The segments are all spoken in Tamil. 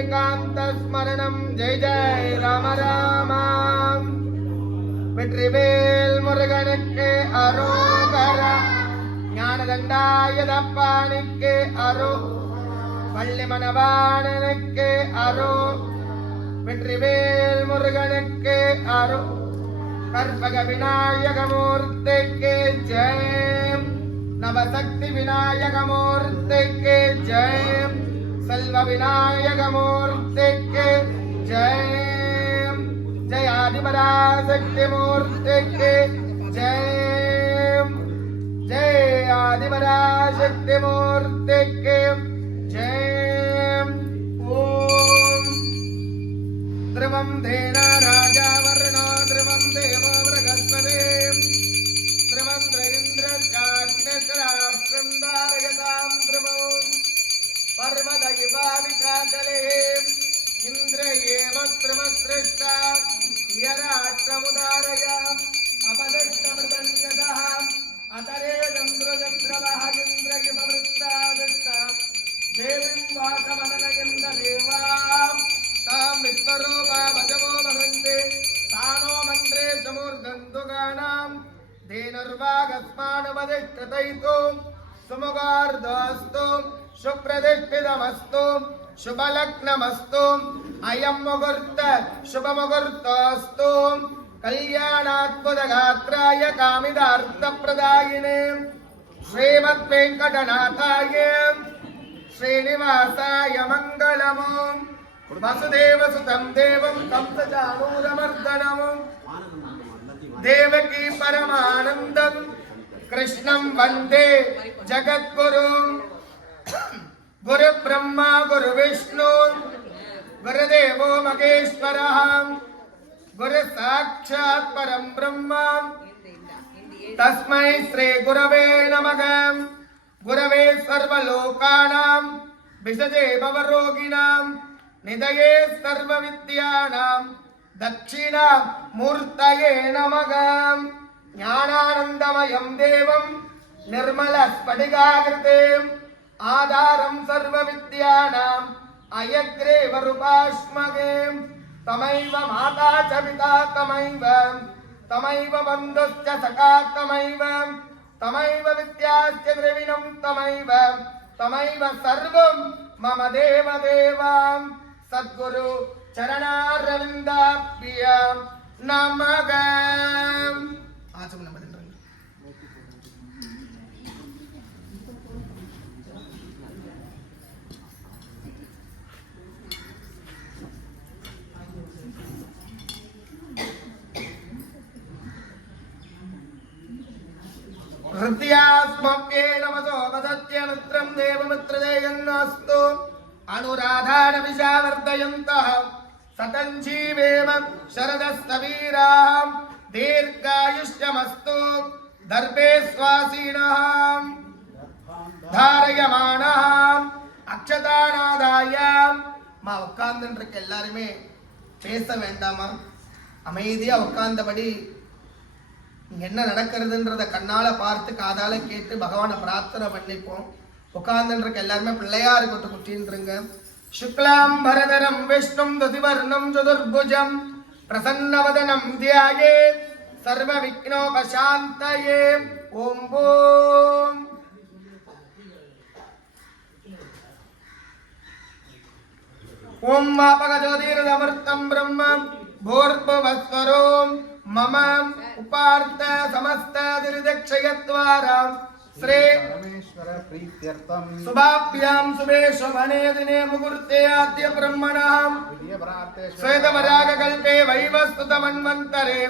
ஏகாந்த ஸ்மரணம் ஜெய ஜெய ராம ராமா. வெற்றிவேல் முருகனுக்கு அரோகரா. ஞானதண்டாயுதப்பாணிக்கு அரோ. வள்ளி மணவாளனுக்கு அரோ. வெற்றிவேல் முருகனுக்கு அரோ. கற்பக விநாயகமூர்த்திக்கு ஜெயம். நவசக்தி விநாயகமூர்த்திக்கு ஜெயம். செல்வ விநாயகமூர்த்திக்கு ஜெயம். ஜெயாதிபராசக்தி மூர்த்திக்கு ஜெயம். ஜெயாதிபராசக்தி மூர்த்திக்கு ஜெயம். ஓம் த்ருவம் தேனா ராஜா வர்ணோ த்ருவம் தேவோ வ்ரகஸ்பதே த்ருவம் த்ரைந்திரச்சாக்னேஸ்வராஷ்ட்ரம் தாரயதாம் த்ருவோ பர்வத இவாவிகாச்சலே இந்திர ஏவ த்ருமஸ்ருஷ்டா யராஷ்ட்ரமுதாரயாம் அபதிஷ்டமிருதன்யதः அதரேதம் த்ருஜத்ரவः இந்திரகிமவృత్తాதிஷ்டா தேவிம் வாசமனநயந்த தேவாம் தாம் விஸ்வரூபா வசவோ பகந்தே தானோ மந்திரே சமூர்தந்துகானாம் தேனுர்வாகஸ்மானுபதிஷ்டதைதோ சுமுகார்தோஸ்து சுப்ரதிஷ்டிதமஸ்து शुभलग्नमस्तु अयं मुहूर्त शुभमुहूर्तोऽस्तु कल्याणाद्भुतगात्राय कामिदार्थप्रदायिने श्रीमद्वेङ्कटनाथाय श्रीनिवासाय मङ्गलम् वसुदेवसुतं देवं कंसचाणूरमर्दनम् देवकी परमानन्दं कृष्णं वन्दे जगद्गुरुं गुरु ब्रह्मा गुरु विष्णु गुरुदेवो महेश्वरः गुरु साक्षात् परं ब्रह्म तस्मै श्री गुरवे नमः. गुरवे सर्वलोकानां विषजे भवरोगिणां निधये सर्वविद्यानां दक्षिणामूर्तये नमः. ज्ञानानन्दमयं देवं निर्मलस्फटिकाकृतिम् आधारं सर्वविद्यानां अयग्रीवरूपास्महे. तमैव माता च पिता तमैव बन्धुश्च सखा तमैव विद्याश्च द्रविणं तमैव सर्वं मम देवदेवां सद्गुरु चरणारविन्दाभ्यां नमः. हृदयास्मभ्येन वसोपसत्यमित्रं देवमित्रदेयन्नस्तु अनुराधानविशावर्धयन्तः सतं जीवेम शरदस्तवीराः दीर्घायुष्यमस्तु दर्भे स्वासीनः धारयमानः अक्षतानादाय. மா உட்கார்ந்துருக்கு எல்லாருமே பேச வேண்டாமா? அமைதியா உட்கார்ந்தபடி என்ன நடக்கிறதுன்றத கண்ணால பார்த்து காதால கேட்டு பகவானை பிரார்த்தனை பண்ணிப்போம். உட்கார்ந்துருக்க எல்லாருமே பிள்ளையாரு கொட்டு குட்டின்றுங்க. சுக்லாம் பரதரம் விஷ்ணும் ததிவர்ணம் சதுர்புஜம் பிரசன்னவதனம் தியாயே சர்வ விக்னோபசாந்தயே. ஓம் ஓம் ஓம் மாபகஜோதிரமர்த்தம் பிரம்மம் भूर्भुवस्वरों मम उपार्थ समस्त दिरिदक्षयद्वारा श्री परमेश्वर प्रीत्यर्थम शुभाभ्यां शुभे शोभने दिने मुहूर्ते आद्य ब्रह्मणः श्वेतवरागकल्पे वैवस्तुतमन्वन्तरे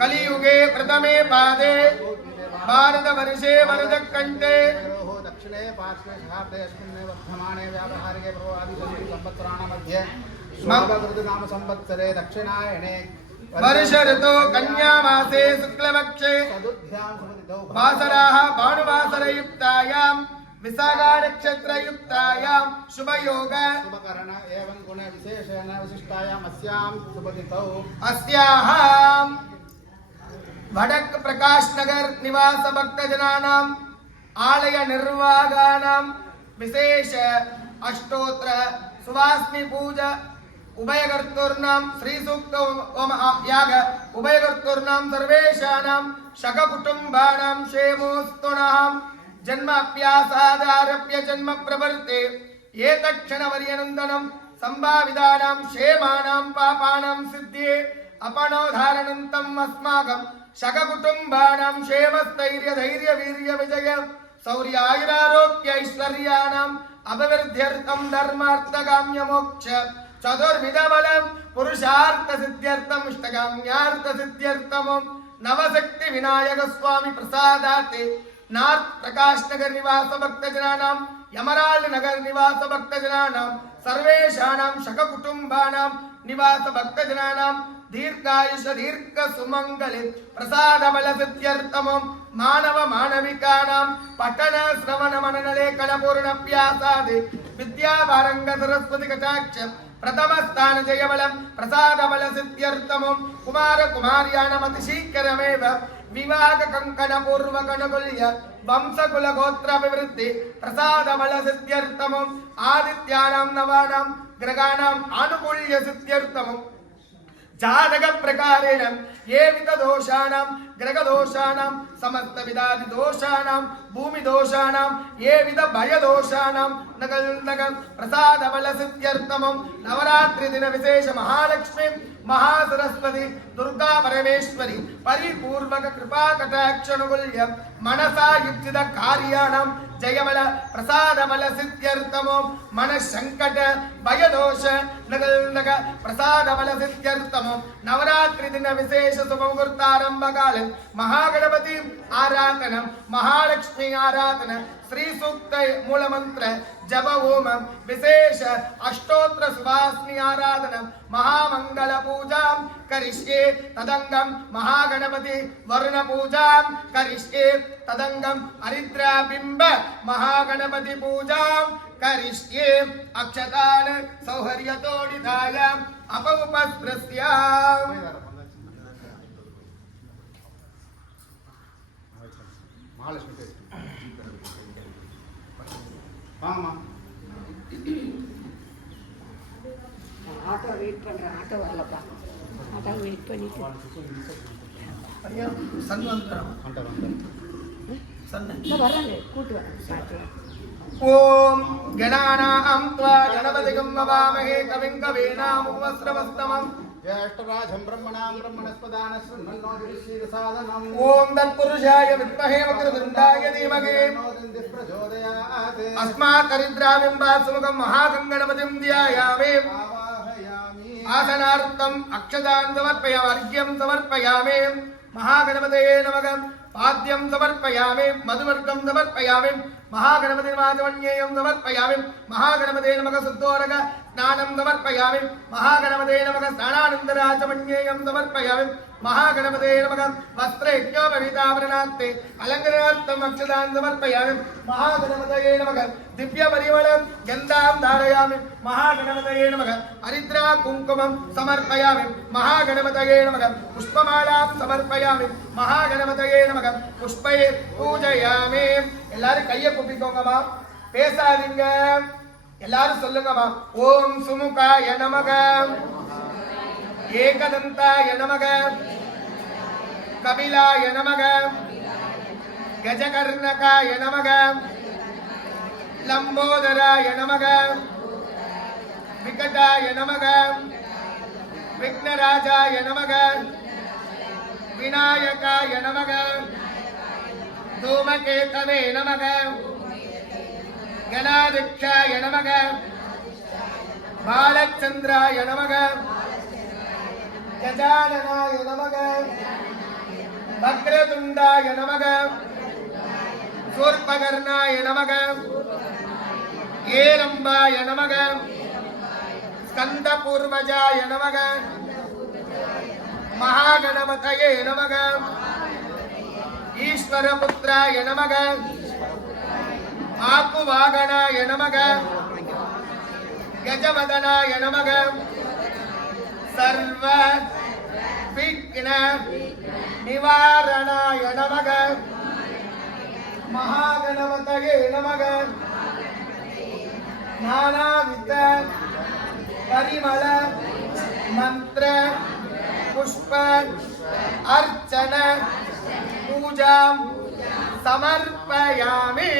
कलियुगे प्रथमे पादे भारतवर्षे वरदकण्ठे दक्षिणे पार्श्वे सहाब्दे अस्मिन् वर्धमाने व्यावहारिके पूर्वादिसन्ति संवत्सराणां मध्ये नाम संवत्सरे दक्षिणायने वर्ष ऋतु कन्या मासे शुक्लपक्षे वासराः भानुवासरयुक्तायां विशाखा नक्षत्रयुक्तायां शुभयोग शुभकरण एवं गुण विशेषेण विशिष्टायां अस्यां शुभतिथौ अस्याः भड़क प्रकाश नगर निवास भक्तजनानां आलय निर्वाहानां विशेष अष्टोत्तर सुवास्नि पूजा उभयकर्तॄणां श्रीसूक्त याग उभयकर्तॄणां सर्वेषाणां शककुटुम्बानां क्षेमोस्तुनः जन्माप्यासादारभ्य जन्म प्रवर्ते एतत्क्षणपर्यन्तनं सम्भावितानां क्षेमाणां पापानां सिद्धये अपनोधारणन्तम् अस्माकं शककुटुम्बानां क्षेमस्थैर्य धैर्य वीर्य विजय शौर्यायुरारोग्य ऐश्वर्याणाम् अभिवृद्ध्यर्थं धर्मार्थकाम्य मोक्ष चतुर्विधबलं पुरुषार्थ सिद्ध्यर्थम इष्टकाम्यार्थ सिद्ध्यर्थम नवशक्ति विनायक स्वामी प्रसादाते नार्थ प्रकाश नगर निवास भक्तजनानां यमराज नगर निवास भक्तजनानां सर्वेषाणां शककुटुम्बानां निवास भक्तजनानां दीर्घायुष दीर्घ सुमंगले प्रसाद बल सिद्ध्यर्थम मानव मानविकानां पठन श्रवण मनन लेखन पूर्णभ्यासादे विद्या वारंग सरस्वती कटाक्ष प्रथम स्थान जय बलम प्रसाद बल सिद्ध्यर्थम कुमार कुमार्याणाम् अतिशीघ्रमेव विवाह कंकण पूर्वक अनुकूल्य वंशकुल गोत्राभिवृद्धि प्रसाद बल सिद्ध्यर्थम आदित्यानां नवानां ग्रहाणाम् आनुकूल्य सिद्ध्यर्थम जातक प्रकारेण ये विध दोषाणां ग्रह दोषाणां समस्त विधादि दोषाणां भूमि दोषाणां ये विध भय दोषाणां नगल प्रसाद बल सिद्ध्यर्थम नवरात्रि दिन विशेष महालक्ष्मी महासरस्वती दुर्गा परमेश्वरी परिपूर्वक कृपा कटाक्षनुकूल्य मनसा युज्जित कार्याणां जयबल प्रसाद बल सिद्ध्यर्थम मन संकट भय दोष नगल प्रसाद बल सिद्ध्यर्थम नवरात्रि दिन विशेष शुभ मुहूर्तारंभ काले महागणपति आराधना महालक्ष्मी आराधना श्री सूक्त मूल मंत्र जप होम विशेष अष्टोत्र सुवास्नि आराधना महामंगल पूजा करिष्ये तदंगम महागणपति वरुण पूजा करिष्ये तदंगम हरिद्रा बिंब महागणपति पूजा करिष्ये अक्षतान सौहर्यतोडिताय अपउपस्त्रस्याम ஆட்டோ வெயிட் பண்ணுறேன் ஆட்டோ வரலப்பா ஆட்டோ வெயிட் பண்ணிட்டு ஐயா சன் வந்துறான் சன் வர்றாங்க கூட்டு வரேன் பார்க்கலாம் ஓம் கணானாம் த்வா கணபதிகம் வவாமஹே கவிம் கவேனாமுபஸ்ரவஸ்தமம் ज्येष्ठराजं ब्रह्मणां ब्रह्मणस्पदानशृण्वन्नोतिविश्रीरसादनम् ओम तत्पुरुषाय विद्महे वक्रतुण्डाय धीमहि प्रचोदयात् अस्मात् हरिद्राबिम्बात्समुखं महागणपतिं ध्यायामि आवाहयामि आसनार्थम् अक्षतान् समर्पयामि अर्घ्यं समर्पयामि महागणपतये नमः पाद्यं समर्पयामि मधुवर्गं समर्पयामि महागणपतिर्वाचमन्येयं समर्पयामि महागणपते नमः शुद्धोरग स्नानं समर्पयामि महागणपते नमः स्नानानन्तराचमन्येयं समर्पयामि महागणपते नमः वस्त्रयज्ञोपवीताभरणार्थे अलङ्करणार्थम् अक्षतान् समर्पयामि महागणपतये नमः दिव्यपरिमलं गन्धां धारयामि महागणपतये नमः हरिद्रा कुङ्कुमं समर्पयामि महागणपतये नमः पुष्पमालां समर्पयामि महागणपतये नमः पुष्पै पूजयामि எல்லாரும் கையை குப்பிக்கோங்கம்மா பேசாதீங்க எல்லாரும் சொல்லுங்கம்மா ஓம் சுமுகாய நமக ஏகதந்தாய நமக கபிலாய நமக கஜகர்ணகாய நமக லம்போதராய நமக விகடாய நமக விக்னராஜாய நமக விநாயகாய நமக धूमकेतवे नमः गणाध्यक्षाय नमः बालचन्द्राय नमः गजाननाय नमः वक्रतुण्डाय नमः शूर्पकर्णाय नमः हेरम्बाय नमः स्कन्दपूर्वजाय नमः महागणपतये नमः ईश्वर पुत्राय नमः आकुवागणाय नमः गजवदनाय नमः सर्व विघ्न निवारणाय नमः महागणपतये नमः नानाविध परिमल मंत्र पुष्प अर्चन पूजा समर्पयामि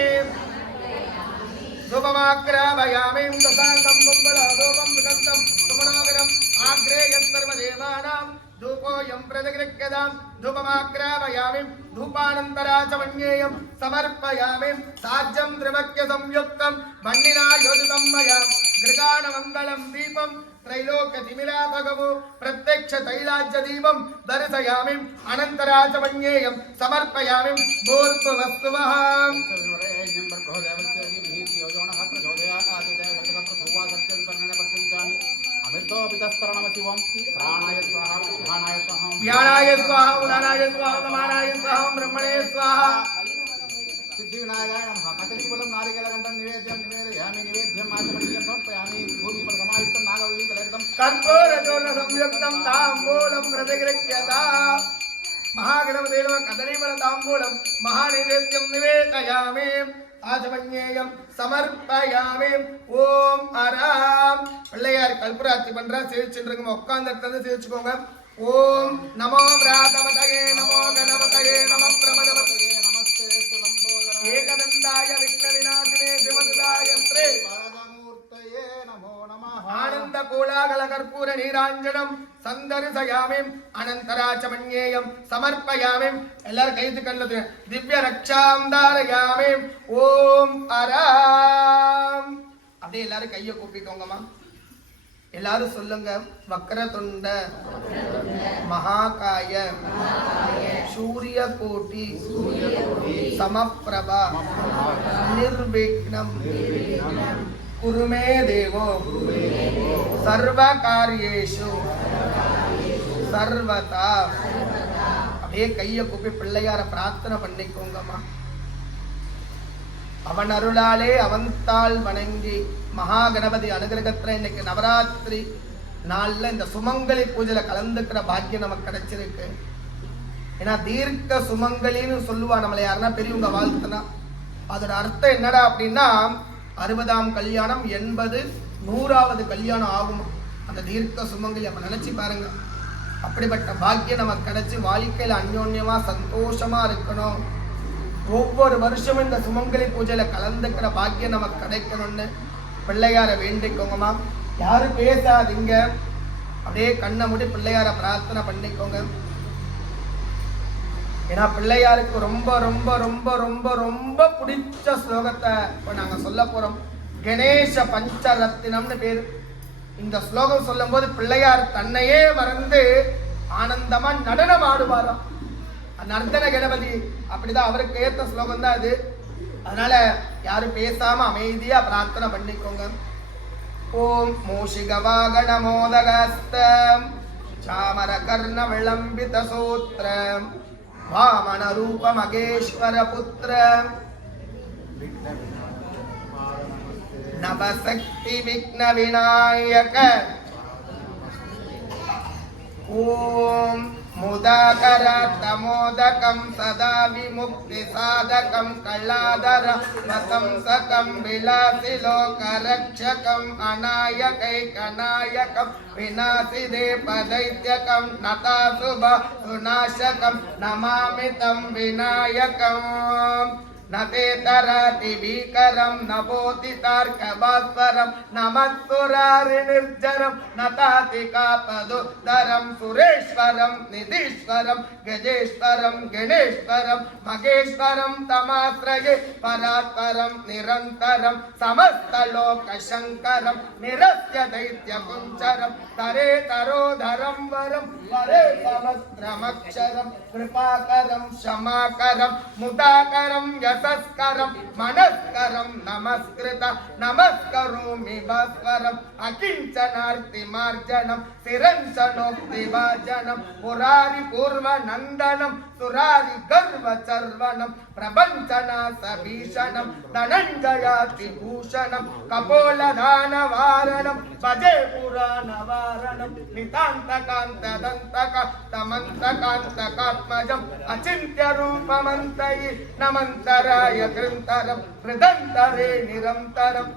धूपमाग्रापयामि दशांगं कुंभलाधूपं विगन्धं सुमनोहरम् आग्रेयं सर्वदेवानां धूपोऽयं प्रतिगृह्यतां धूपमाग्रापयामि धूपानन्तराचमन्येयं समर्पयामि साज्यं त्रिवक्य संयुक्तं भण्डिना योजितं मया गृगाणमङ्गलं दीपं त्रैलोक्यतिमिराभगवो प्रत्यक्ष तैलाज्य दीपं दर्शयामि अनन्तराचमन्येयं समर्पयामि भूर्भुवस्सुवः व्याणाय स्वाहा उदानाय स्वाहा समानाय स्वाहा ब्रह्मणे स्वाहा सिद्धिविनायकाय नमः कदलीफलं नारिकेलगन्धं निवेद्यं निवेदयामि निवेद्यं आचमनीयं समर्पयामि भूमिफलसमायुक्तं नागवल्लीफलयुक्तं कर्पूरचूर्ण संयुक्तं ताम्बूलं प्रतिगृह्यताम् महागणपते नमः कदलीफल ताम्बूलं महानैवेद्यं निवेदयामि आचमन्येयं समर्पयामि ओम आराम பிள்ளையார் கல்பராத்தி பண்றா சேவிச்சுருங்க உட்கார்ந்த இடத்துல சேவிச்சுக்கோங்க ஓம் நமோ விராதவதயே நமோ கணபதயே நமோ பிரமதவதயே நமஸ்தே சுலம்போதர ஏகதந்தாய விக்னவிநாசினே சிவந்தாய ஸ்ரீ வரதமூர்த்தயே நமோ நமः ஆனந்த கோலாகல கற்பூர நீராஞ்சனம் சந்தர்சயாமி அனந்தராச்சமன்யேயம் சமர்ப்பயாமி எல்லாரும் கைது கண்ணது திவ்ய ரக்ஷாம் தாரயாமி ஓம் ஆராம் அப்படியே எல்லாரும் கையை கூப்பிக்கோங்கம்மா எல்லாரும் சொல்லுங்க வக்ரதுண்ட மகாகாய சூரிய கோட்டி சமப்பிரபா நிர்விக்னம் குருமே தேவோ சர்வ காரியேஷு சர்வதா அப்படியே கையை கூப்பி பிள்ளையார பிரார்த்தனை பண்ணிக்கோங்கம்மா அவன் அருளாலே அவன்தாள் வணங்கி மகா கணபதி அனுகிரகத்துல இன்னைக்கு நவராத்திரி நாள்ல இந்த சுமங்கலி பூஜையில கலந்துக்கிற பாக்கியம் நமக்கு கிடைச்சிருக்கு. ஏன்னா தீர்க்க சுமங்கலின்னு சொல்லுவா நம்மளை யாருன்னா பெரியவங்க வாழ்த்துனா அதோட அர்த்தம் என்னடா அப்படின்னா 60ஆம் கல்யாணம் 80 100ஆவது கல்யாணம் ஆகும் அந்த தீர்க்க சுமங்கலி. அப்ப நினைச்சு பாருங்க, அப்படிப்பட்ட பாக்கியம் நமக்கு கிடைச்சி வாழ்க்கையில அந்யோன்யமா சந்தோஷமா இருக்கணும். ஒவ்வொரு வருஷமும் இந்த சுமங்கலி பூஜையில கலந்துக்கிற பாக்கியம் நமக்கு கிடைக்கணும்னு பிள்ளையார வேண்டிக்கோங்கம்மா. யாரும் பேசாதீங்க, அப்படியே கண்ணை மூடி பிள்ளையார பிரார்த்தனை பண்ணிக்கோங்க. ஏன்னா பிள்ளையாருக்கு ரொம்ப ரொம்ப ரொம்ப ரொம்ப ரொம்ப பிடிச்ச ஸ்லோகத்தை இப்போ நாங்கள் சொல்ல போறோம். கணேச பஞ்சரத்தினம்னு பேர். இந்த ஸ்லோகம் சொல்லும் போது பிள்ளையார் தன்னையே மறந்து ஆனந்தமா நடனம் ஆடுவாராம். நர்த்தன கணபதி அப்படிதான், அவருக்கு ஏற்ற ஸ்லோகம் தான் அது. அதனால யாரும் பேசாம அமைதியா பிரார்த்தனை பண்ணிக்கோங்க. ஓம் மூஷிகவாகண மோதகஸ்தம் சாமர கர்ண விளம்பித சூத்ரம் வாமன ரூப மகேஸ்வர புத்திர நவசக்தி விக்ன விநாயக ஓம் முதாகர தமோதகம் சதா விமுக்தி சாதகம் கள்ளாதர வசம்சகம் விலாசி லோக ரக்ஷகம் அநாயகை கநாயகம் விநாசிதே பதைத்யகம் நதாசுப சுநாசகம் நமாமி தம் விநாயகம். நதே தராதி வீகரம் நபோதி தார்கபாஸ்வரம் நமத்சுராரி நிர்ஜரம் நதாதி காபதுதரம் சுரேஸ்வரம் நிதீஸ்வரம் கஜேஸ்வரம் கணேஸ்வரம் மகேஸ்வரம் தமாஸ்ரயே பராத்பரம் நிரந்தரம் சமஸ்தலோக சங்கரம் நிரஸ்ய தைத்ய குஞ்சரம் தரே தரோதரம் வரம் வரே சமஸ்திரமக்ஷரம் கிருபாகரம் க்ஷமாகரம் முதாகரம் யசஸ்கரம் மனஸ்கரம் நமஸ்கிருத நமஸ்கரோமி பாஸ்வரம் அகிஞ்சனார்த்தி மார்ஜனம் சிரஞ்சனோக்தி வாஜனம் புராரி பூர்வ நந்தனம் சுராரி கர்வ சர்வனம் பிரபஞ்சநாச பீஷணம் தனஞ்சயாதி பூஷணம் கபோலதான வாரணம் பஜே புராண வாரணம் நிதாந்த காந்த தந்தக தமந்த காந்த காத்மஜம் அச்சிந்த்ய ரூபமந்தயி நமந்தராய கிருந்தரம் ஹிருதந்தரே நிரந்தரம்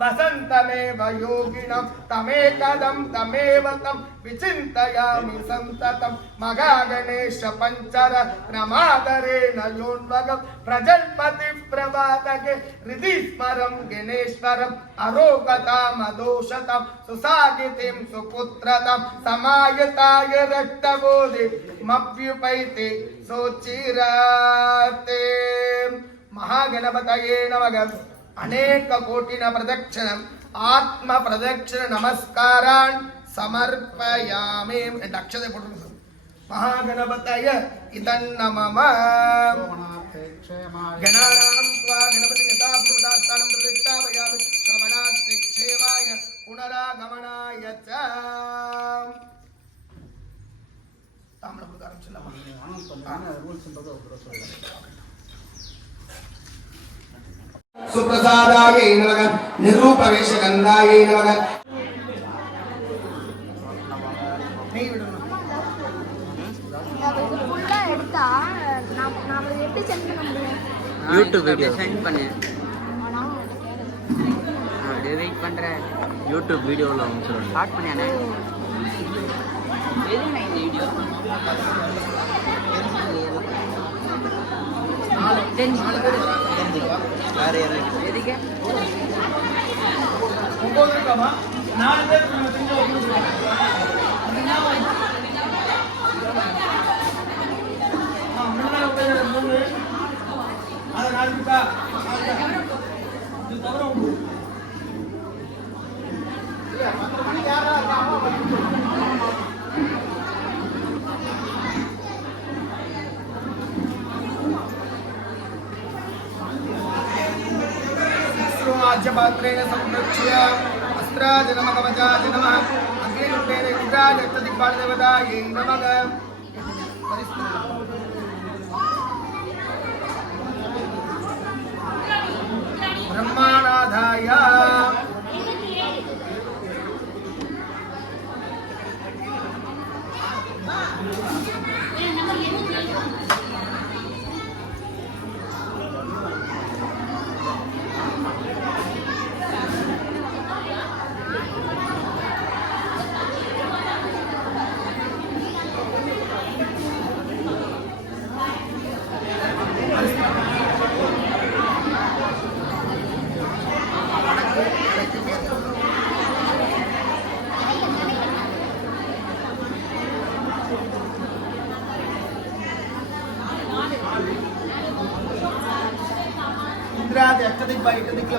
वसन्तमेव योगिनं तमेकदं तमेव तं विचिन्तयामि सन्ततं मघागणेश पञ्चर क्रमादरेण योन्वगं प्रजल्पति प्रभातके हृदि स्मरं गणेश्वरम् अरोगतामदोषतं सुसागितिं सुपुत्रतं समायताय रक्तबोधि मभ्युपैति सोचिराते महागणपतये नमः अनेक कोटिन प्रदक्षिणं आत्म प्रदक्षिण नमस्कारान् समर्पयामि अक्षते पोट्टु महागणपतय इदन्नमम गणानां त्वा गणपति यथाप्रदास्थानं प्रतिष्ठापयामि श्रवणास्ति क्षेमाय पुनरागमनाय च ताम्रपुदारं सुप्रसादायै नमः निरूपवेशगन्धायै नमः யூடியூப் வீடியோ சென்ட் பண்ணு அப்படியே வெயிட் பண்ணுறேன் யூடியூப் வீடியோவில் அவங்க சொல்லுங்கள் ஸ்டார்ட் பண்ணியானே எதுங்க இந்த வீடியோ வேறு எதுக்கு पात्रेण संरक्ष्य अस्त्राजनमकवचाय नमः अग्निरूपेण रुद्राजक्तदिक्पालदेवतायै नमः ब्रह्मानाधाय इंद्रादि अष्टदिक् दिक्ला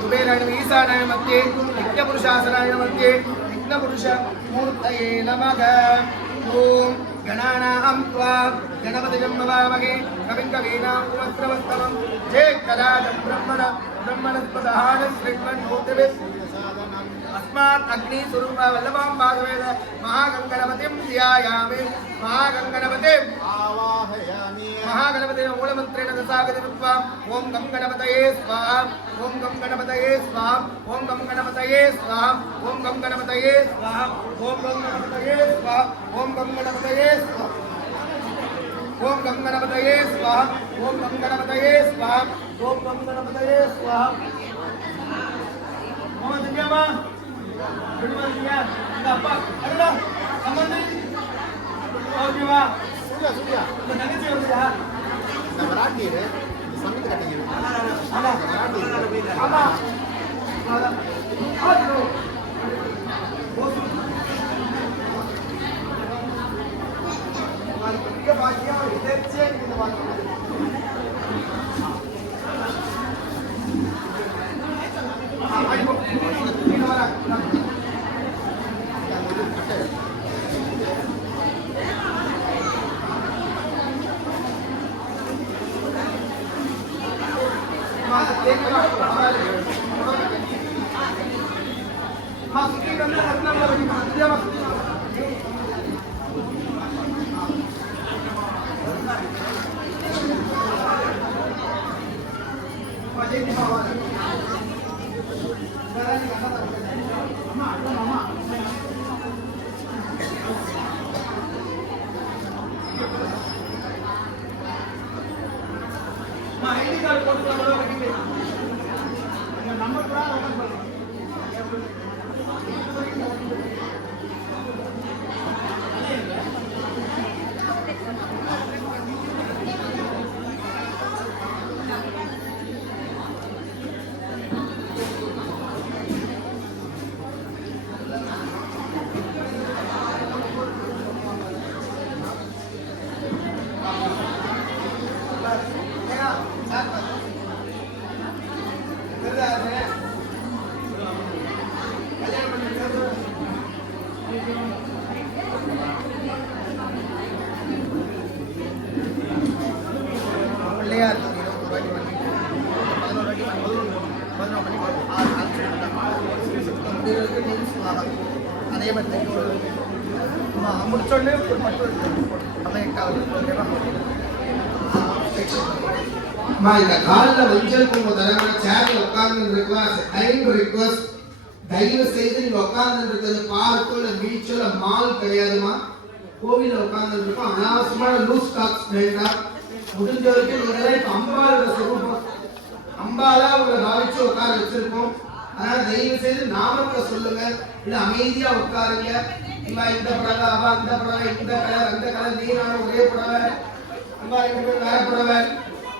कुबेरायण ईशानाय मध्ये यज्ञपुरुषासनाय मध्ये यज्ञपुरुष मूर्तये नमः ओम गणानां त्वा गणपतिं नमामहे कविं कवीनां उपस्रवस्तमं जयकराजं ब्रह्मणस्पदहान श्रीमन्नोतिभिः अस्मात् अग्नि स्वरूप वल्लभां भागवेद महागणपतिं ध्यायामि महागणपतिं आवाहयामि महागणपते मूलमन्त्रेण दशागति कृत्वा ओम गं गणपतये स्वाहा ओम गं गणपतये स्वाहा ओम गं गणपतये स्वाहा ओम गं गणपतये स्वाहा ओम गं गणपतये स्वाहा ओम गं गणपतये स्वाहा ओम गं गणपतये स्वाहा ओम गं गणपतये स्वाहा ओम गं गणपतये स्वाहा ओम दिव्यामा दिव्या அப்பா அடடா சம்பந்தி ஓகேவா सूर्या सूर्या தங்கச்சி வருதா நம்ம ராட்டியர் சமிதி கட்டிங்க ஆமா ஆமா ஆமா பாக்கியம் எதேச்சே இந்த பாக்கியம் ஐடி கார்டு போட்டு நம்பர் கூட ஓபன் பண்ணுங்க. பிள்ளையார் 20 ரூபாய்க்கு பண்ணிட்டு 11 ரூபாய்க்கு 11 அதே மாதிரி முடிச்சோடனே ஒரு பட்டு அதான் 8வது ஓகேவா இந்த காலில் மஞ்சள் குங்குமம் தரமான சேர்ல உட்கார்ந்து ரிக்வஸ்ட் தயவு செய்து நீங்க உட்கார்ந்து இருக்கிறது பார்க்கோ இல்ல பீச்சோ இல்ல மால் கிடையாதுமா. கோவில உட்கார்ந்து இருக்கோம். அனாவசியமான லூஸ் டாக்ஸ் வேண்டாம். முடிஞ்ச வரைக்கும் நீங்க இப்ப அம்பாளோட சொரூபம் அம்பாலா உங்களை பாவிச்சு உட்கார வச்சிருக்கோம். அதனால தயவு செய்து நாமத்தை சொல்லுங்க. இல்ல அமைதியா உட்காருங்க. இவா இந்த புடவை அவா இந்த புடவை இந்த கலர் அந்த கலர் நீ நானும் ஒரே புடவை அம்மா 2 பேரும் வேற புடவை.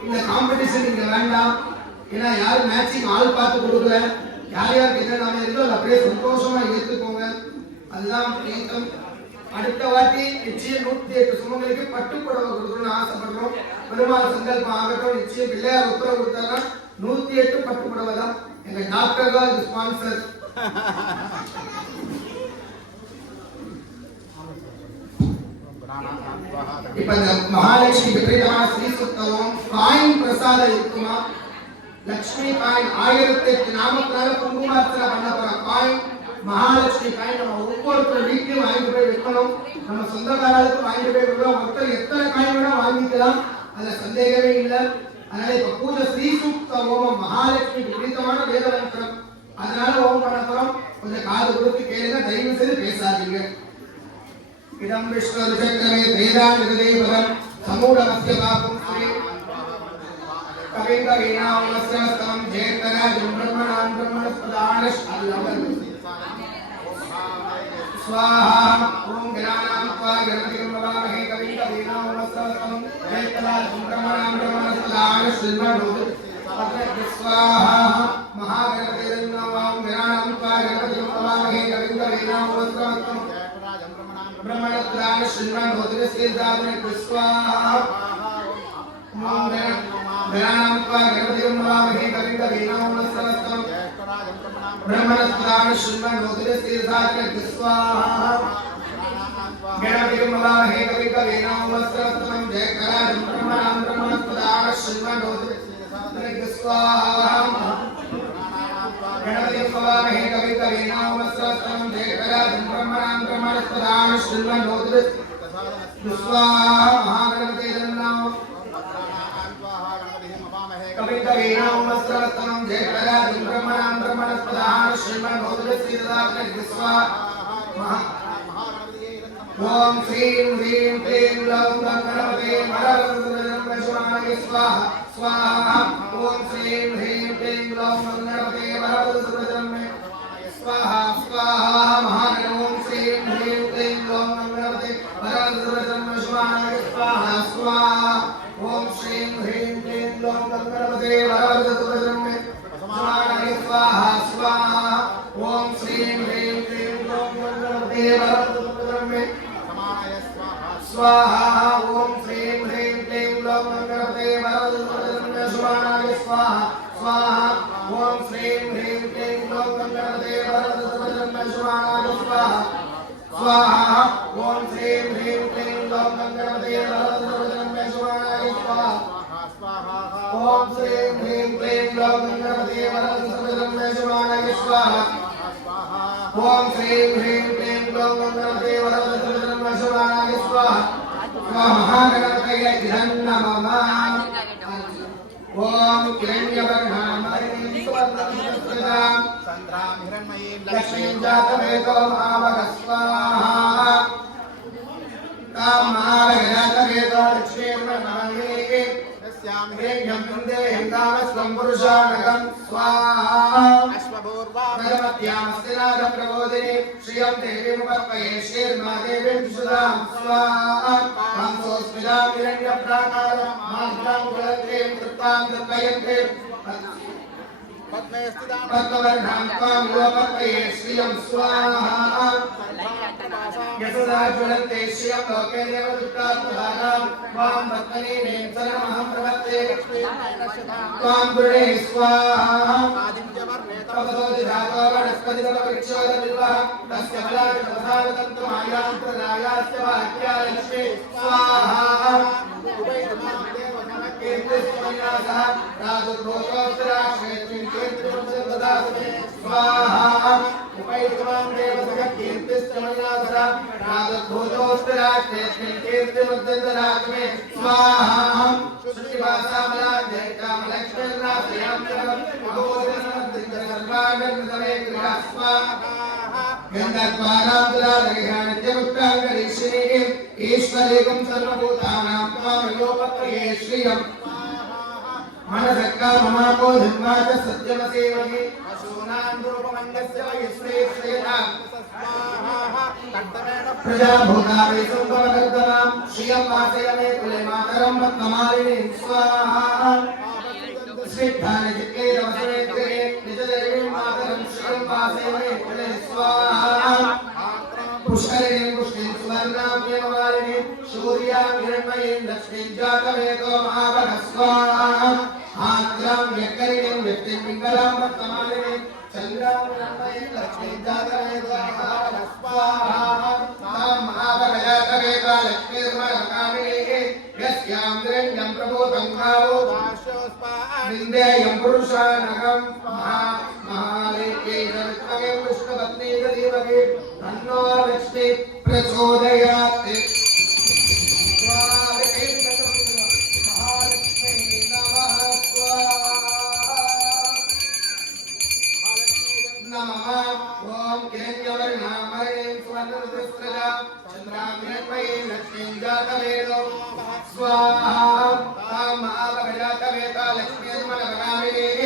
இந்த காம்படிஷன் இங்க வேண்டாம். ஏன்னா யாரும் மேட்சிங் ஆள் பார்த்து கொடுக்கல. யார் யாருக்கு என்ன நாம இருக்கோ அதை அப்படியே சந்தோஷமா ஏற்றுக்கோங்க. அதுதான் நீக்கம். அடுத்த வாட்டி நிச்சயம் 108 சுமங்களுக்கு பட்டு புடவை கொடுக்கணும்னு ஆசைப்படுறோம். பெருமாள் சங்கல்பம் ஆகட்டும். நிச்சயம் பிள்ளையார் உத்தரவு கொடுத்தாங்கன்னா 108 பட்டு புடவை தான். எங்க டாக்டர் தான் இது ஸ்பான்சர். இப்ப இந்த மகாலட்சுமி விபரீதமான ஸ்ரீ சுத்தம் காயின் பிரசாதம் இருக்குமா? லட்சுமி காயின் 1008 நாமத்தினால குங்குமார்த்தனை பண்ண போற காயின் மகாலட்சுமி காயின் நம்ம ஒவ்வொருத்தர் வீட்லயும் வாங்கிட்டு போய் வைக்கணும். நம்ம சொந்தக்காரர்களுக்கு வாங்கிட்டு போய் வைக்கலாம். ஒருத்தர் எத்தனை காயின் வேணா வாங்கிக்கலாம். அதுல சந்தேகமே இல்லை. அதனால இப்ப பூஜை ஸ்ரீ சுத்த ஓமம் மகாலட்சுமி விபரீதமான வேத மந்திரம். அதனால ஓம் பண்ண போறோம். கொஞ்சம் காது கொடுத்து கேளுங்க. தயவு செய்து பேசாதீங்க. इदं विश्वचक्रमे वेदान्तदेवरं समूढमस्य पापं श्री कविकवीनामस्रवस्तं जयन्तराजं ब्रह्मणां ब्रह्मणस्पदानश्अल्लवं स्वाहा ॐ गणानां त्वा गणपतिं नमामहे कविकवीनामस्रवस्तं जयन्तराजं ब्रह्मणां ब्रह्मणस्पदानश्अल्लवं स्वाहा महागणपतिं नमामि गणानां त्वा गणपतिं नमामहे कविकवीनामस्रवस्तं ब्रह्मणत्राण श्रीमान होतरे सेदाने स्वाहा गणानां त्वा गणपतिं नमामहे कविं कवीनामस्रवस्तं ब्रह्मणत्राण श्रीमान होतरे सेदाने स्वाहा गणपतिं नमामहे कविं कवीनामस्रवस्तं जयकराजं ब्रह्मणां ब्रह्मणत्राण श्रीमान होतरे स्वाहा गणपतिं नमामहे कविं कवीनामस्रवस्तं जयकराजं ब्रह्मणां ब्रह्मणस्पदान श्रीमन् होतरे स्वाहा महागणपते नमः कविं कवीनामस्रवस्तं जयकराजं ब्रह्मणां ब्रह्मणस्पदान श्रीमन् होतरे स्वाहा ओम श्रीं ह्रीं क्लीं ग्लौं गणपते वरदसुरजन्मशुभाय स्वाहा स्वाहा ओम श्रीं ह्रीं क्लीं ग्लौं गणपते वरदसुरजन्मे स्वाहा स्वाहा महागण ओम श्रीं ह्रीं क्लीं ग्लौं गणपते वरदसुरजन्मशुभाय स्वाहा स्वाहा ओम श्रीं ह्रीं क्लीं ग्लौं गणपते वरदसुरजन्मे स्वाहा स्वाहा स्वाहा ओम श्रीं ह्रीं क्लीं ग्लौं गणपते वरदसुरजन्मे स्वाहा ओम श्रीं ह्रीं क्लीं ग्लौं गणपते वरदसुरजन्मे स्वाहा स्वाहा ओम श्रीं ह्रीं क्लीं ग्लौं गणपते वरदसुरजन्मे स्वाहा स्वाहा ओम श्रीं ह्रीं क्लीं ग्लौं गणपते वरदसुरजन्मे स्वाहा ओम श्रीं ह्रीं क्लीं ग्लौं गणपते वरदसुरजन्मे स्वाहा ओम श्रीं ह्रीं क्लीं ग्लौं गणपते वरदसुरजन्मे स्वाहा महागणपतये नमः ओम किरण्यवर्णामयीं सुवर्णं चन्द्रां हिरण्मयीं लक्ष्मीं जातवेदो महाभग स्वाहा तां महाभग जातवेदो लक्ष्मीं नमामि यस्यां हिरण्यं विन्देयं कामस्वं पुरुषाणकं स्वाहा अश्वपूर्वा प्रबोधिनी श्रियं देवीमुपत्पये श्रीर्मादेवीं सुधां स्वाहा कांसोऽस्मिदां हिरण्यप्राकारं मात्रां कुलत्रीं कृत्वां दत्तयन्ते पद्मे स्थितां पद्मवर्णां त्वां योपत्पये श्रियं स्वाहा यशोदा ज्वलन्ते श्रियं लोके देवदुष्टात्मधानां त्वां पद्मनीनीं शरणमहं प्रपद्ये त्वां गृणे स्वाहा आदित्यवर्णे तपसोऽधि धातो वनस्पतितपवृक्षोदविद्वः तस्य फलानि तपसावतन्तमायान्तरायास्य वाक्या लक्ष्मी स्वाहा उपैतमां देवसमके कीर्तिस्वन्यासः प्रादुर्भूतोत्तराश्रेष्ठीं कीर्तिमुपसददास्मे स्वाहा उपैतमां देवसः कीर्तिस्वन्यासः प्रादुर्भूतोत्तराश्रेष्ठीं कीर्तिमुपसददास्मे स्वाहा श्रीवासामलाजयकामलक्ष्मीर्नाथयां च अबोधनमद्रिञ्च सर्वागन्धमे गृहा स्वाहा गन्धर्वाराधनादयहानित्यमुक्ताङ्गरीश्वरीं ईश्वरीकं सर्वभूतानां त्वामयोपत्तये श्रियं मनसक्का ममापो धन्वा च सत्यमसेवहि पशूनां रूपमङ्गस्य वयस्रेक्षयतां प्रजाभूता वै सम्भवकर्तनां श्रियं वासय मे कुले मातरं पद्ममालिनीं स्वाहा श्रीधानचित्तेरवसमेत्रे निजदेवीं मातरं श्रियं वासय मे कुले स्वाहा पुष्करिणीं पुष्टिं सुवर्णां यमवारिणीं शूर्यां हिरण्मयीं लक्ष्मीं जातवेदो महाभग स्वाहा आद्रां व्यक्करिणीं व्यक्तिं पिङ्गलां पद्ममालिनीं चन्द्रां हिरण्मयीं लक्ष्मीं जातवेदो महाभग स्वाहा तां महाभग जातवेदो लक्ष्मीर्मणकामिनीः यस्यां हिरण्यं प्रभूतं भावो विन्देयं पुरुषानघं महालेख्यै विष्णवे विष्णुपत्नी धीमहि तन्नो लक्ष्मी प्रचोदयात् महालक्ष्मी नमः नमः ॐ हिरण्यवर्णामयीं सुवर्णरुद्रस्रजां चन्द्रां हिरण्मयीं लक्ष्मीं जातवेदो स्वाहा तां महाभगजातवेदा लक्ष्मीर्मणकामिनीः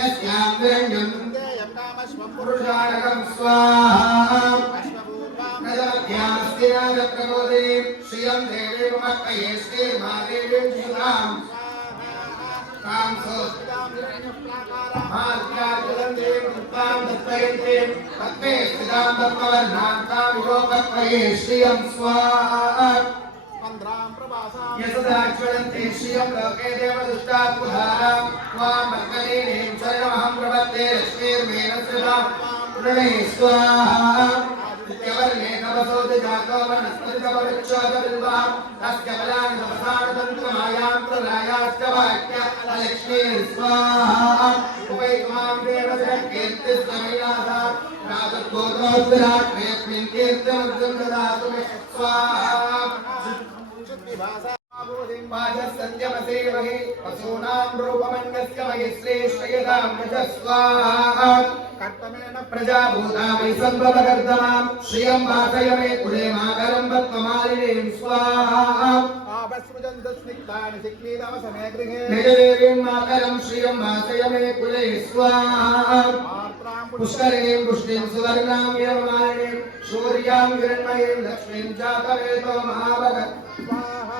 यस्यां हिरण्यं देयं कामश्वं पुरुषाणकं स्वाहा अश्वपूर्वां प्रजापत्यास्तिनादप्रबोधिनीं श्रियं देवीमुपत्तये श्रीर्मादेवीं सुधां कांसोऽस्मिदां हिरण्यप्राकारां मात्याज्वलन्तीं कृत्वां दत्तयन्तीं पद्मे स्थितां पद्मवर्णां तां योपत्तये श्रियं स्वाहा पन्द्रां प्रभासां यशदाज्वलन्ते श्रियं लोके देवदुष्टात्मधारां त्वां पद्मनीनीं शरणमहं प्रपद्ये लक्ष्मीर्मेण सृजां गृणे स्वाहा नित्यवर्णे नवसोऽधि जातो वनस्पतितपवृक्षोदविद्वः तस्य फलानि तपसावतन्तमायान्तरायाश्च वाक्या लक्ष्मीर् स्वाहा उपैतमां देवस्य कीर्तिस्वविनाशः प्रादुर्भूतोत्तराष्ट्रेऽस्मिन् कीर्तिमुद्रिं ददातु मे स्वाहा शुद्धिभासा वाचस्सत्यमसेवहि पशूनां रूपमन्यस्य मयि श्रेष्ठयतां वच स्वाहा कर्तमेन प्रजाभूता वै सम्भवकर्तमां श्रियं वासय मे कुले मातरं पद्ममालिनीं स्वाहा आपस्मृजन्तस्निग्धानि सिक्लीदवसमे गृहे निजदेवीं मातरं श्रियं वासय मे कुले स्वाहा आर्द्रां पुष्करिणीं पुष्टिं सुवर्णां यवमालिनीं शूर्यां हिरण्मयीं लक्ष्मीं जातवेदो महाभग स्वाहा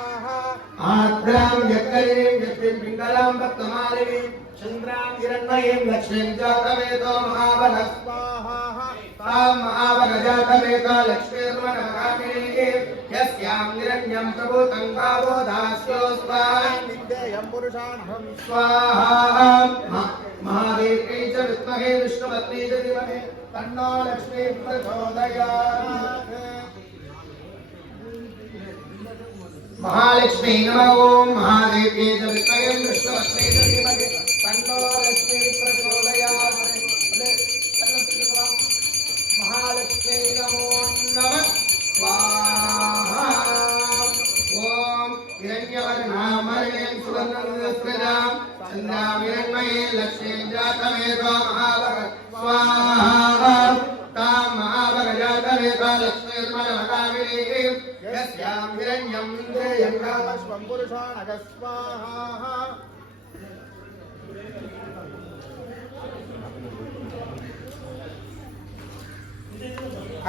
आद्रां व्यक्करिणीं व्यक्तिं पिङ्गलां पद्ममालिनीं चन्द्रां हिरण्मयीं लक्ष्मीं जातवेदो महाभग स्वाहा तां महाभग जातवेदो लक्ष्मीर्मणकामिनीः यस्यां हिरण्यं प्रभूतं भावो दास्योस्त्वां विद्येयं पुरुषाणहं स्वाहा महादेव्यै च विद्महे विष्णुपत्नी च धीमहि तन्नो लक्ष्मी प्रचोदयात् महालक्ष्मी नमः ॐ महादेव्यै च विद्महे विष्णुपत्नी च धीमहि तन्नो लक्ष्मी प्रचोदयात् महालक्ष्मी नमो नमः स्वाहा ॐ हिरण्यवर्णामयीं सुवर्णरुद्रस्रजां चन्द्रां हिरण्मयीं लक्ष्मीं जातवेदो महाभग स्वाहा तां महाभग जातवेदा लक्ष्मीर्मणकामिनीः यस्यां हिरण्यं इन्द्रियं कामश्वं पुरुषाणः स्वाहा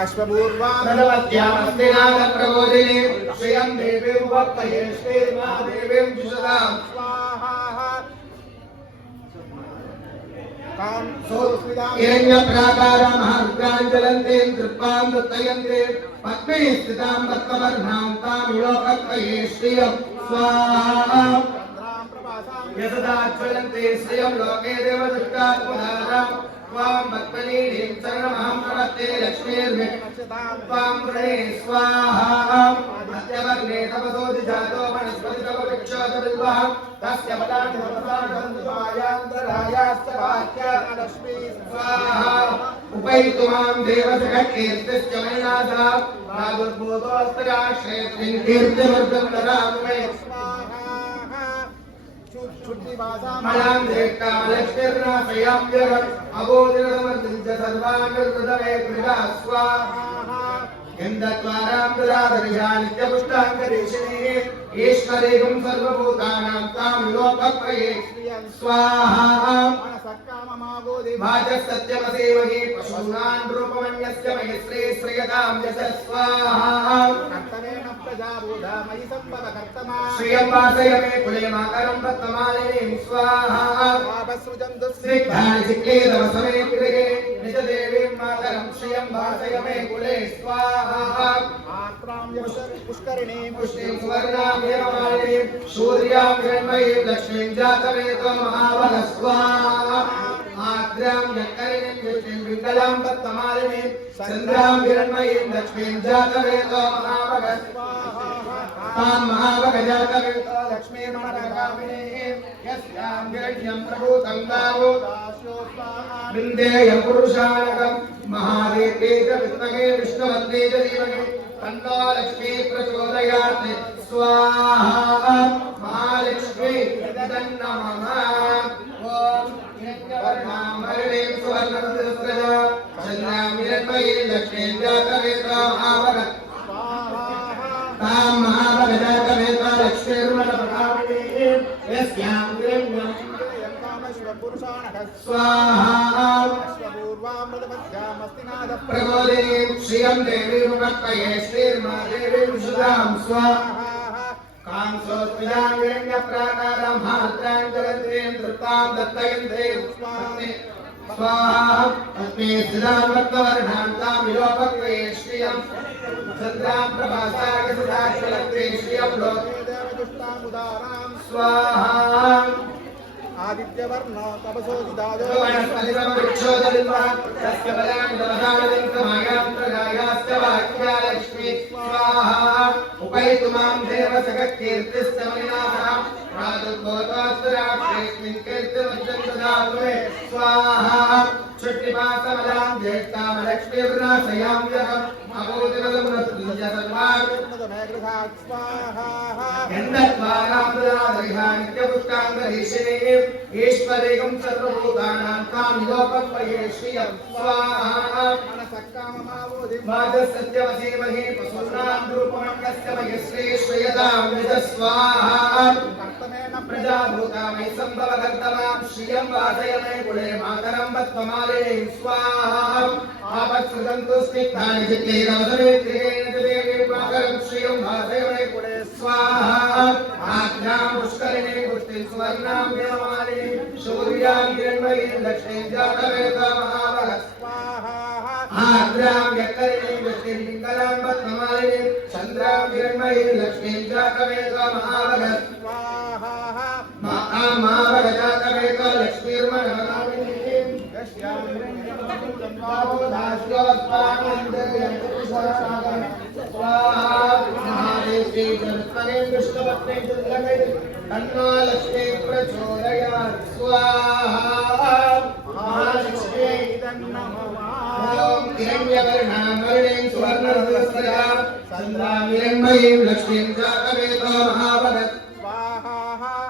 अश्वपूर्वां प्रबोधिनी श्रियं देवीं वक्तये श्रीर्मा देवीं जुषदां स्वाहा कां हिरण्यप्राकारां महारुद्राञ्जलन्तीं कृपां दत्तयन्ते पद्मे स्थितां भक्तवर्णां तां विलोकत्वये श्रियं स्वाहा यतदा ज्वलन्ते श्रियं लोके देवदुष्टात्मधारां त्वां भक्तनीं चरणमहं प्रपत्ते लक्ष्मीर्मे त्वां गृहे स्वाहा अद्यवर्णे तपसोऽधि जातो वनस्पतिकवृक्षोदबिल्वः तस्य बलाढ्यवसाढन्त्वायान्तरायाश्च वाक्यालक्ष्मी स्वाहा उपैतु मां देवसखकीर्तिश्च मयिनाथः प्रादुर्भूतोऽस्तराश्रयस्मिन् कीर्तिवर्धं ददातु मे मलां देवता लक्ष्मीर्नाशयां जगत् अबोधिरमर्दिञ्च सर्वान् निर्वृतमे कृता स्वाहा यन्दत्वारां ददादर्शा नित्यपुष्टाङ्गरीशिनीः ईश्वरीं सर्वभूतानां तां विलोकत्वये स्वाहा वाचस्सत्यमसेवहि पशूनां रूपमन्यस्य मयि श्रीयतां यशः स्वाहा श्रियं वासय मे कुले मातरं पद्ममालिनीं स्वाहा स्निग्धानि चिक्लेदवसमे गृहे निजदेवीं मातरं श्रियं वासय मे कुले स्वाहा पुष्करिणीं पुष्टिं सुवर्णां हेममालिनीं शूर्यां हिरण्मयीं लक्ष्मीं जातवेदो महाबलः स्वाहा आद्रां यत्करिणीं पुष्टिं पिङ्गलां पद्ममालिनीं चन्द्रां हिरण्मयीं लक्ष्मीं जातवेदो महाबलः तां महाबलजातवेदो लक्ष्मीर्मनकामिनीं यस्यां हिरण्यं प्रभूतं गावो विन्देयं पुरुषाणकं महादेवे च विद्महे विष्णुवन्दे च धीमहि तन्नो लक्ष्मी प्रचोदयात् स्वाहा महालक्ष्मी तन्नमः ॐ हिरण्यवर्णां हरिणीं सुवर्णसहस्रजा चन्द्रां हिरण्मयीं लक्ष्मीं जातवेदो महाभगत् तां महाभगजातवेदो लक्ष्मीर्मनप्रकामिनीं यस्यां हिरण्यं स्वाहा प्रबोधिनीं श्रियं देवीं भक्तये श्रीर्मा देवीं सुधां स्वाहा कांसोत्पीडां हिरण्यप्राकारां महात्राञ्जलन्तीं धृतां दत्तयन्तीं स्वाहा तस्मै स्थितां भक्तवर्णां तां विलोकत्वये श्रियं चन्द्रां प्रभासागसदाश्वलन्तीं श्रियं लोके देवदुष्टामुदारां स्वाहा आदित्यवर्णो तपसोदितायो वनस्पतिकवृक्षोदबिल्वः तस्य बलानि दवसानदिन्तमायान्तरायाश्च वाक्यालक्ष्मी स्वाहा उपैतु मां देवसखकीर्तिश्च मयिनाथः प्रादुर्भूतोऽस्तराक्षेऽस्मिन् कीर्तिवर्धं ददातु मे स्वाहा छुट्टिपासमलां ज्येष्ठां लक्ष्मीर्नाशयां जगम् अबोधिरमृत्युञ्च सर्वान् ईश्वरीं सर्वभूतानां तां विलोकत्वये श्रियं स्वाहा वाचस्सत्यमसेवहि पशूनां रूपमन्यस्य मयि श्रीयतां यशः स्वाहा प्रजाभूता मयि सम्भवकर्तमां श्रियं वासय मे कुले मातरं पद्ममालिनीं स्वाहा आपत्सृजन्तु स्निग्धानि चिक्लेदवसमे गृहे देवीं मातरं श्रियं वासय मे कुले स्वाहा आज्ञां पुष्करिणीं पुष्टिं सुवर्णां हेममालिनीं शूर्यां हिरण्मयीं लक्ष्मीं जातवेदो महाबलः स्वाहा आद्रां यत्करिणीं पुष्टिं पिङ्गलां पद्ममालिनीं चन्द्रां हिरण्मयीं लक्ष्मीं जातवेदो महाबलः स्वाहा महाबलजातवेदो लक्ष्मीर्मनकामिनीं यस्यां महादेवी जन्मने विष्णुपत्नी दुर्लभे तन्नो लक्ष्मी प्रचोदयात् स्वाहा महालक्ष्मी तन्नमः ॐ हिरण्यवर्णां हरिणीं सुवर्णसहस्रजा चन्द्रां हिरण्मयीं लक्ष्मीं जातवेदो महाभगत् स्वाहा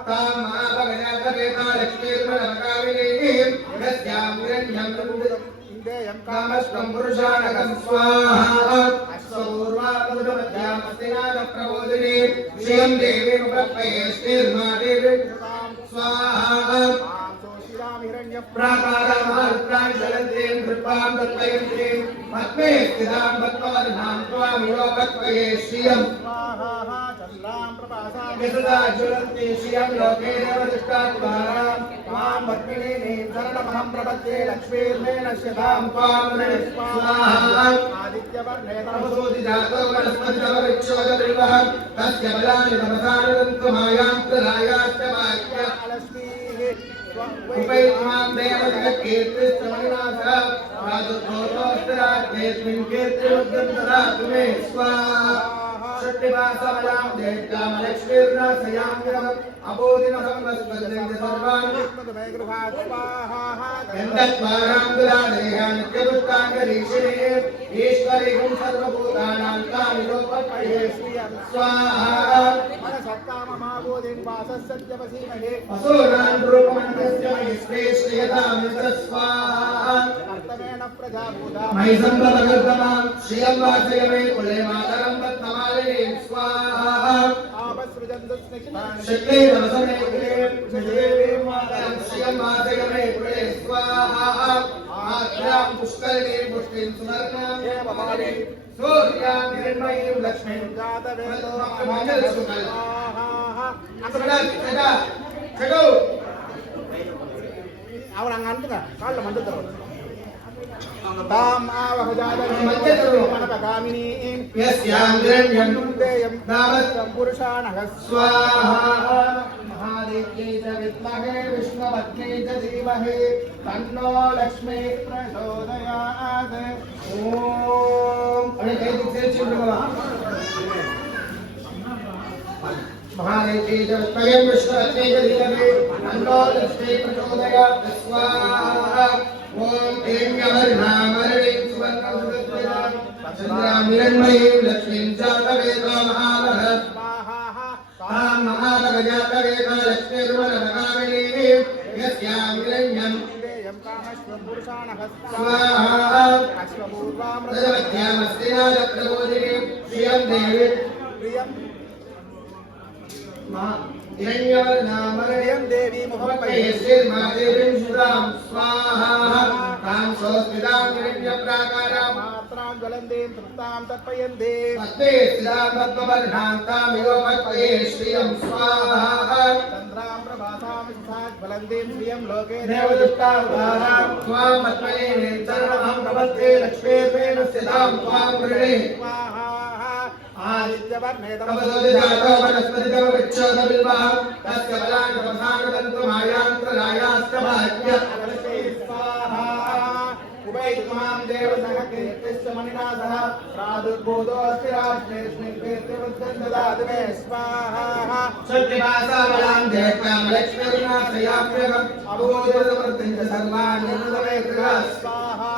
तां महाभगजातवेदो लक्ष्मीर्मनकामिनीं यस्यां हिरण्यं कामस्त्वं पुरुषाणकं स्वाहा प्रबोधिनी श्रियं देवीं भक्तये श्रीर्मा देवीं स्वाहा प्राकारामार्त्रान् ज्वलन्तीं कृपां तत्पयन्तीं पद्मे स्थितां पद्मवर्णां त्वामिव पत्पये श्रियम् चन्द्रां प्रभासां यदा ज्वलन्ति श्रियं लोके देवदृष्टात्मानां त्वां पद्मिनीं शरणमहं प्रपद्ये लक्ष्मीर्मे नश्यतां त्वां स्वाहा आदित्यवर्णे तमसोदिजातो वनस्पतितमविक्षोदबिल्वः तस्य बलानि तमसानन्दन्तमायान्तरायाश्च वाक्य उपैत्मां देवजगत्कीर्तिश्रमणिनाथः प्रादुर्भूतोऽस्तराज्ञेऽस्मिन् कीर्तिमुद्गं ददातु मे स्वाहा शक्तिवासमयां देत्यां लक्ष्मीर्नाथयाम्यहम् अबोधिमसंवत्सरं सर्वाणि मे गृहात् स्वाहा यन्दत्वारां दुरादेहां नित्यपुष्टाङ्गरीषिणे ईश्वरीं सर्वभूतानां कामिलोपपये श्रियं स्वाहा मनसत्काममाबोधिं वासस्सत्यवसीमहे असुरान् रूपमन्यस्य मयि श्रेष्ठयतां स्वाहा कर्तमेन प्रजाभूता मयि सम्भवगर्तमां श्रियं वासय मे कुले मातरं पद्ममालिनीं स्वाहा आपसृजन्तु स्निग्धानि शक्ते नमसमे कुले देवीं मातरं श्रियं वासय मे कुले स्वाहा आद्यां पुष्करिणीं पुष्टिं सुवर्णां देवमाली सूर्यां हिरण्मयीं लक्ष्मीं जातवेदो அவன் அங்க அனுப்புங்க காலில் மஞ்சள் தரும் தாம் ஆவகாமினி यस्यां हिरण्यं தேயம் तावत् புருஷானக स्वाहा महादेव्यै च विद्महे विष्णुपत्न्यै च धीमहि तन्नो लक्ष्मी प्रचोदयात् ओम अरे कई दिख से चिन्ह लगा महादेव्यै च विद्महे विष्णुपत्न्यै च धीमहि तन्नो लक्ष्मी प्रचोदयात् स्वाहा ओम हिरण्यवर्णामरणीं सुवर्णसुदत्तयां चन्द्रां हिरण्मयीं लक्ष्मीं जातवेदो महाभारत तां महाभगजातवेदा लक्ष्मीर्वरमकामिनीं यस्यां हिरण्यं தேயம் காமஸ்வ புருஷானக स्वाहा அஸ்வபூர்வாம் तदवध्यामस्ति नादप्रबोधिनीं श्रियं देवी பிரியம் हिरण्यवर्णामरणीं தேவி முகப்பையே मुखपयेश्रीर्मादेवीं सुरां स्वाहा तां स्वस्तिदां हिरण्यप्राकारां மாத்ராं ஜலந்தேம் திருப்தாம் தற்பயந்தே पद्मे स्थितां पद्मवर्णान्तामिव पत्पये श्रियं स्वाहा चन्द्रां प्रभासां सुधात् बलन्तीं श्रियं लोके देवदुष्टावतारां त्वां पद्मने चरणमहं प्रपद्ये लक्ष्मीर्मेण स्थितां त्वां वृणे स्वाहा आदित्यवर्णे तमसोदिजातो वनस्पतितमविक्षोदबिल्वः तस्य बलानि तमसानुदन्तमायान्तरायाश्च वाक्य स्वाहा उभयत्मां देवसहकीर्तिश्च मणिनाथः प्रादुर्भूतोऽस्ति राज्ञेऽस्मिन् कीर्तिवृद्धं ददातु मे स्वाहा शक्तिवासाबलां देत्यां लक्ष्मीर्नाथयाम्यहम् अबोधिमसमृद्धिं च सर्वान् निर्ममे गृहा स्वाहा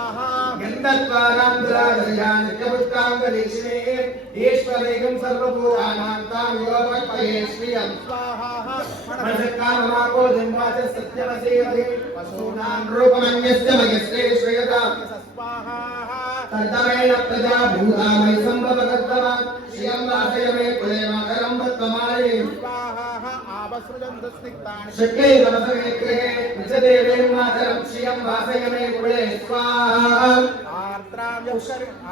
गन्धद्वारां दुरादर्यां नित्यपुष्टाङ्गरीषिणे ईश्वरीं सर्वभूतानां तामिव पत्पये श्रियं स्वाहा मनसक्काममाकोधिं वाचः सत्यमसीमहि वसूनां रूपमन्यस्य मयस्ते श्रेयतां स्वाहा कर्तमेन प्रजा भूता मयि सम्भवकर्तवा श्रियं वासय मे कुले मातरं पद्ममालिनीं स्वाहा आपसृजन्तु स्निग्धानि शक्ते नमसमे गृहे निजदेवीं मातरं श्रियं वासय मे कुले स्वाहा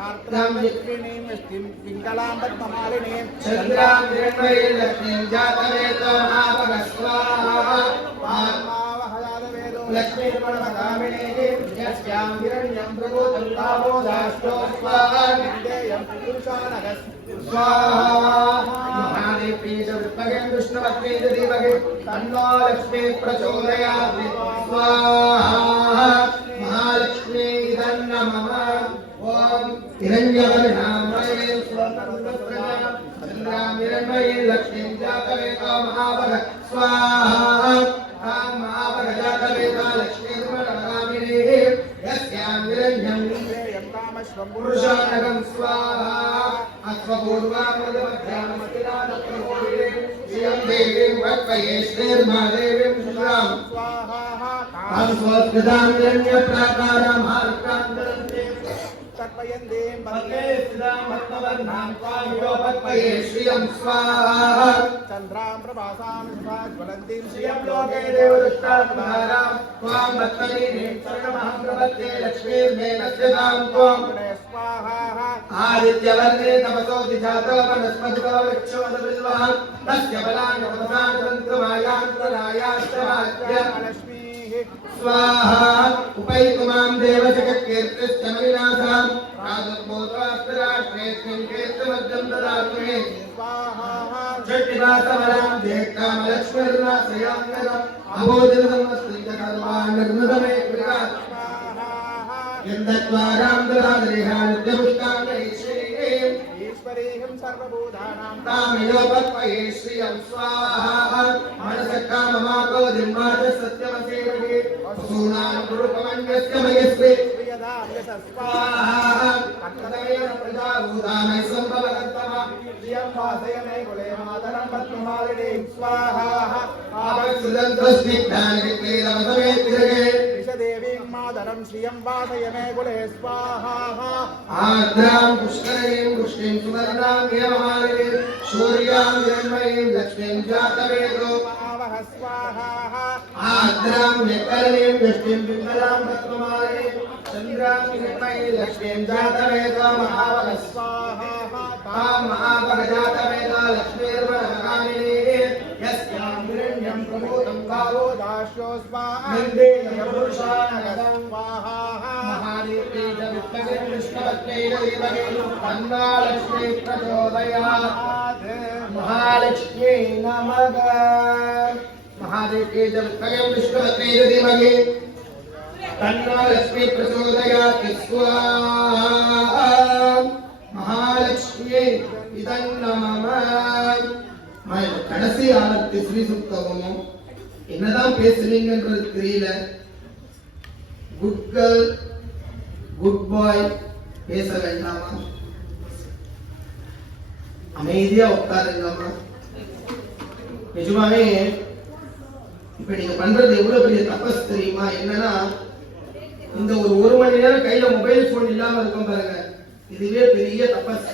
आर्द्रां यक्षिणीं वृष्टिं पिङ्गलां पद्ममालिनीं चन्द्रां हिरण्मयीं लक्ष्मीं जातवेदो महाभगः स्वाहा मावहयादवेदो लक्ष्मीर्वरमकामिनीः यस्यां हिरण्यं प्रभूतं तावोदाष्टो स्वाहा देयं पुरुषानग स्वाहा महादेवी च विद्महे विष्णुपत्न्यै च धीमहि तन्नो लक्ष्मी प्रचोदयात् स्वाहा महालक्ष्मी इदं नमः ॐ हिरण्यवर्णामये स्वतन्त्रप्रजा चन्द्रां हिरण्मयीं लक्ष्मीं जातवेदो महाभगः स्वाहा तां महाभगजातवेदा लक्ष्मीर्वरमकामिनीः यस्यां हिरण्यं देयं कामश्वं पुरुषानगं स्वाहा अश्वपूर्वामृतमध्यामतिनादप्रबोधिरे श्रियं देवीं पत्पये श्रीर्मादेवीं सुरां स्वाहा तां स्वस्तिदां हिरण्यप्राकारां हार्कां ददन्ते समर्पयन्तीं पद्मे स्थितां पद्मवर्णां त्वामिव पद्मये श्रियं स्वाहा चन्द्रां प्रभासां ज्वलन्तीं श्रियं लोके देवदुष्टात्मानां त्वां पद्मनीं शरणमहं प्रपद्ये लक्ष्मीर्मे नश्यतां त्वां स्वाहा आदित्यवर्णे तपसो दिशातो वनस्पतितो वृक्षोदबिल्वः तस्य बलानि उपसा तन्त्रमायान्त्ररायाश्च वाक्य लक्ष्मीः स्वाहा उपैतु मां देवजगत्कीर्तिश्च मलिनाथां राजोत्पोत्रास्त्राष्ट्रेऽस्मिन् कीर्तिमद्यं ददातु मे स्वाहा चट्टिवासवरां देक्कामलक्ष्मीर्नाशयाङ्गदम् अबोधितसंवत्सरित सर्वाङ्गर्नुदमे कृता यन्दद्वारां ददादरिहानित्यपुष्टाङ्गैश्वरीं ईश्वरीं सर्वभूतानां तामेव पद्मये श्रियं स्वाहा मनसकाममाको दिम्माच सत्यमसेवगे वसूनां गुरुपमन्यस्य मयस्वे प्रियदां स्वाहा अक्तदमेन प्रजाभूतामय सम्भवकर्तम श्रियं वासय मे कुले मातरं पद्ममालिनीं स्वाहा आवत्सुदन्तस्निग्धानिकेतवसमे तिरगे विषदेवीं मातरं श्रियं वासय मे कुले स्वाहा आद्रां पुष्करीं पुष्टिं सुवर्णां हेममालिनीं शौर्यां हिरण्मयीं लक्ष्मीं जातवेदो आवह स्वाहा आद्रां व्यकरणीं दृष्टिं पिङ्गलां पद्ममालिनीं चन्द्रां हिरण्मयीं लक्ष्मीं जातवेदो महावः स्वाहा तां महावः जातवेदो लक्ष्मीर्वरकामिनीः यस्यां हिरण्यं प्रमोदं भावो दास्यो स्वाहा मन्देन पुरुषानगदं स्वाहा महादेवी च विष्णवे विष्णवत्यै तन्ना लक्ष्मी प्रचोदयात् महालक्ष्मी नमः महादेवी च विष्णवे विष्णवत्यै धीमहि तन्ना लक्ष्मी प्रचोदयात् स्वाहा महालक्ष्मी इदं नमः கடைசி ஆலத்து ஸ்ரீ சுத்தமும் என்னதான் பேசுறீங்கன்றது தெரியல குட் கேர்ள் குட் பாய் பேச வேண்டாமா அமைதியா உட்காருங்கம்மா நிஜமாவே இப்ப நீங்க பண்றது எவ்வளவு பெரிய தபஸ் தெரியுமா என்னன்னா இந்த ஒரு மணி நேரம் கையில மொபைல் போன் இல்லாம இருக்கும் பாருங்க இதுவே பெரிய தபஸ்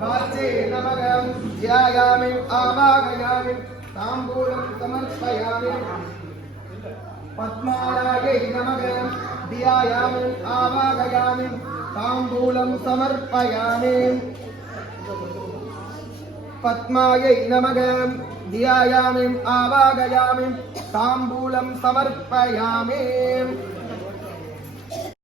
वाचे नमगं ध्यायामि आवाहयामि ताम्बूलं समर्पयामि पद्मारायै नमगं ध्यायामि आवाहयामि ताम्बूलं समर्पयामि पद्मायै नमगं ध्यायामि आवाहयामि ताम्बूलं समर्पयामि